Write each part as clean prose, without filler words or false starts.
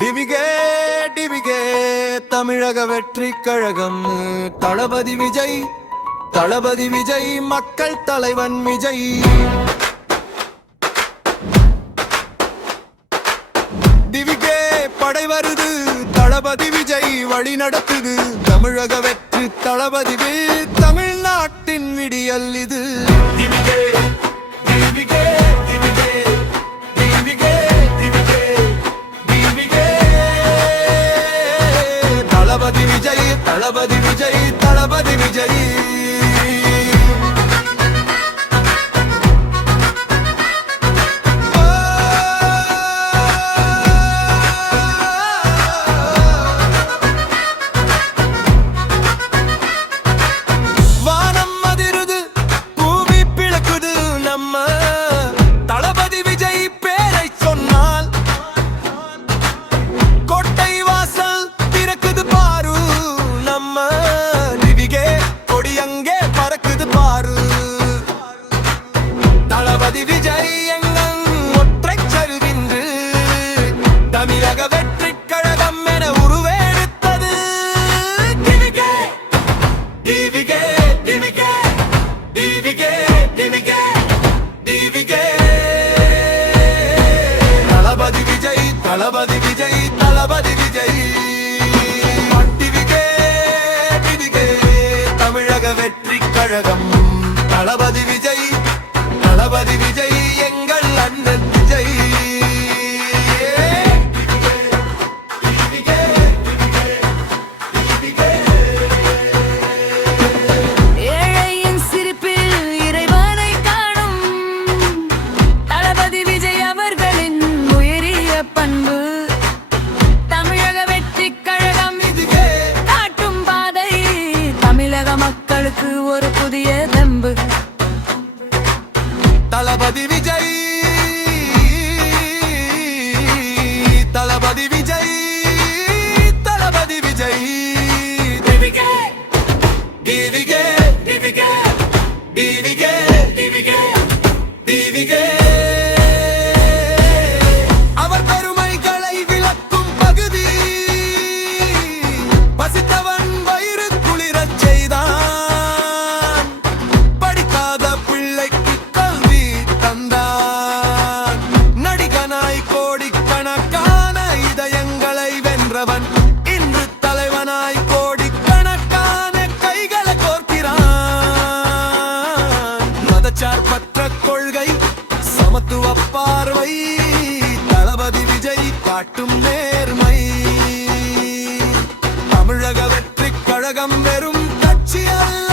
TVK TVK Tamilaga Vettri கழகம். தளபதி விஜய், தளபதி விஜய், மக்கள் தலைவன் Vijay. TVK படை வருது, தளபதி விஜய் வழி நடத்துது. தமிழக வெற்றி தளபதி, தமிழ்நாட்டின் விடியல் இது. TVK TVK TVK TVK TVK TVK. Thalapathy Vijay, Thalapathy Vijay, Thalapathy Vijay. Thalapathy Vijay எங்கள் ஒற்றைச் செல்கின்று தமிழக வெற்றி கழகம் என உருவெடுத்தது. TVK TVK TVK TVK TVK TVK. Thalapathy Vijay, Thalapathy Vijay, Thalapathy Vijay. TVK TVK Tamilaga Vettri கழகம். தளபதி விஜய், தளபதி விஜய், எங்கள் அண்ணன் விஜய். ஏழையின் சிரிப்பில் இறைவனை காணும் தளபதி விஜய் அவர்களின் உயரிய பண்பு. தமிழக வெற்றி கழகம் காட்டும் பாதை தமிழக மக்களுக்கு ஒரு புதிய தெம்பு. Thalapathy Vijay, Thalapathy Vijay, Thalapathy Vijay. TVK TVK TVK TVK TVK TVK. அவர் பெருமைகளை விளக்கும் பகுதி, பசித்தவன் வயிறு குளிரச் செய்தான், படிக்காத பிள்ளைக்கு கல்வி தந்தான். நடிகனாய் கோடிக்கணக்கான இதயங்களை வென்றவன் இன்று தலைவனாய் கோடிக்கணக்கான கைகளை கோர்க்கிறான். மதச்சார்பற்ற கொள்கை, சமத்துவ பார்வை, தளபதி விஜய் காட்டும் நேர்மை. தமிழக வெற்றி கழகம் வெறும் கட்சி அல்ல,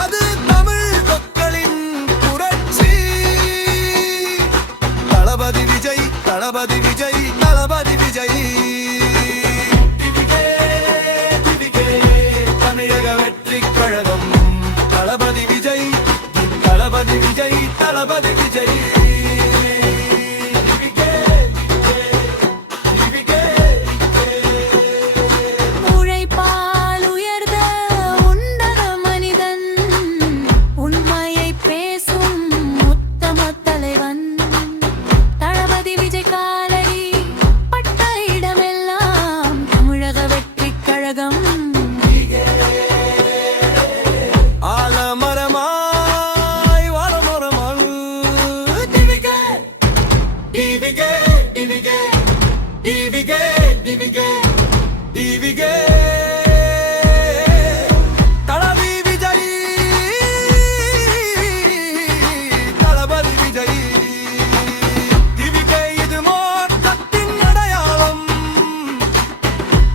அது தமிழ் மக்களின் புரட்சி. தளபதி விஜய், தளபதி விஜய், தளபதி விஜய். டிவிகே டிவிகே தமிழக வெற்றி கழகம். தளபதி விஜய், தளபதி விஜய், தளபதி விஜய். உழைப்பால் உயர்ந்த உன்னத மனிதன், உண்மையை பேசும் உத்தம தலைவன். தளபதி விஜய் காலடி பட்ட இடமெல்லாம் தமிழக வெற்றி கழகம். ஆலமரமாய் வாழமரமாய். TVK TVK TVK TVK TVK TVK. Thalapathy Vijay, Thalapathy Vijay. TVK இது மாற்றத்தின் அடையாளம்.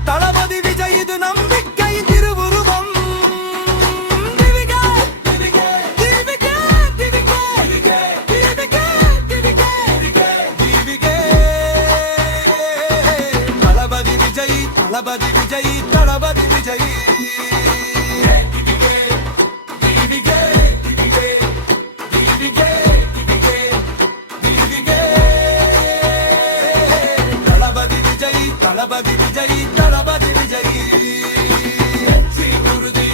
தளபதி விஜய் இது நம்பிக்கை திருவுருவம். TVK TVK TVK TVK TVK TVK TVK. Thalapathy Vijay, Thalapathy Vijay, Thalapathy Vijay. TVK TVK TVK TVK TVK TVK. Thalapathy Vijay, Thalapathy Vijay, Thalapathy Vijay. வெற்றி உறுதி,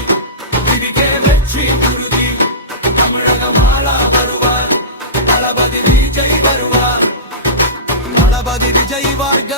டிவிகே வெற்றி உறுதி. தமிழகம் ஆள வருவார், தளபதி விஜய் வருவார். தளபதி விஜய் வாழ்க.